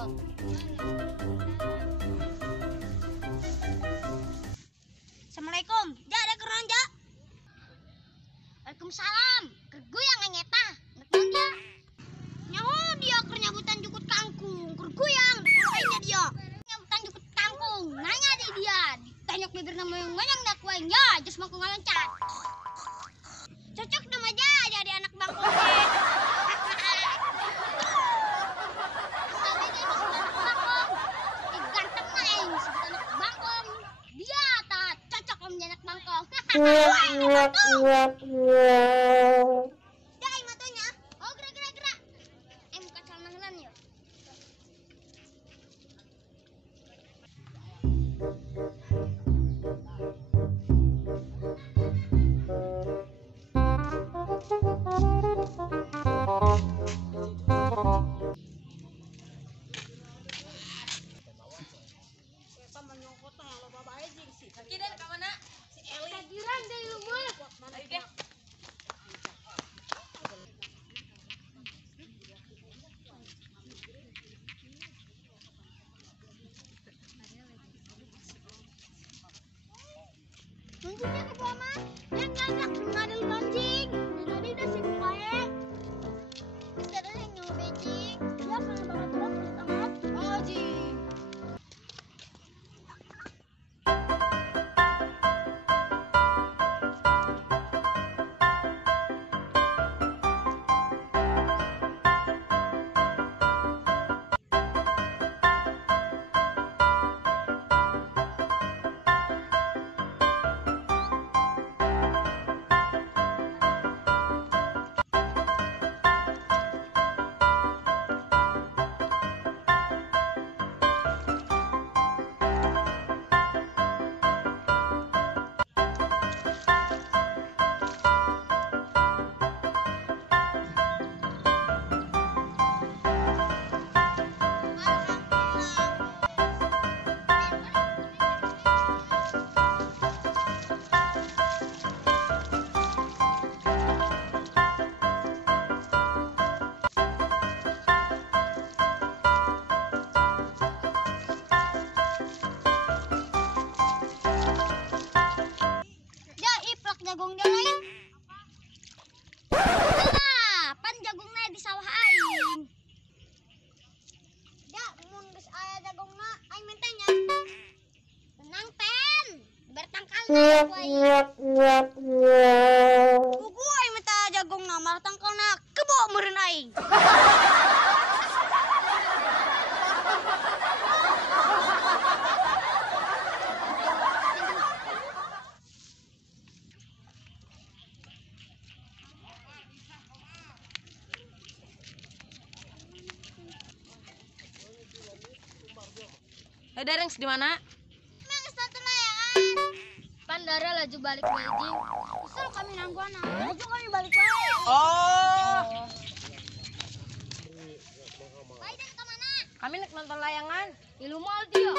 Assalamualaikum. Jak ada keron jak. Waalaikumsalam. Kergu yang ngeta. Ngeton dia. Nyaho dia kernyambutan jukut kangkung. Kergu yang lainnya dia. Nyambutan jukut kangkung. Nanya di dia. Ditanyok bibir nama yang nganyang dakwain ya. Just mau ngaloncat. Cocok nama aja jadi anak bangkong. Dah, matonya. Oh, gerak. Buka celana heula ya. Kita menyongkot lo babae jeung si. Kidan ka mana? Si Eli. Kagiran deui lumur. Ayo ge. Munculnya ke bawah mah. Yang ngajak ngadel mancing. Tadi udah sibuk wae. Sekarang yang nyawa becing. Dia kana banget terus amat. Oh, Ji. Jagung dia lain. Nah, pan jagungna di sawah aing. Ya, mun geus aya jagungna aing mentenya. Tenang, Pen. Bertangkalna ku aing. Kuku aing minta jagungna malah tangkalna kebo meureun aing. Dareng di mana? Emang satu layangan. Pandara laju balik Beijing. Usul kami nangguana. Laju kami balik wae. Oh. Biden ke mana? Kami nak nonton layangan. Di mall dia.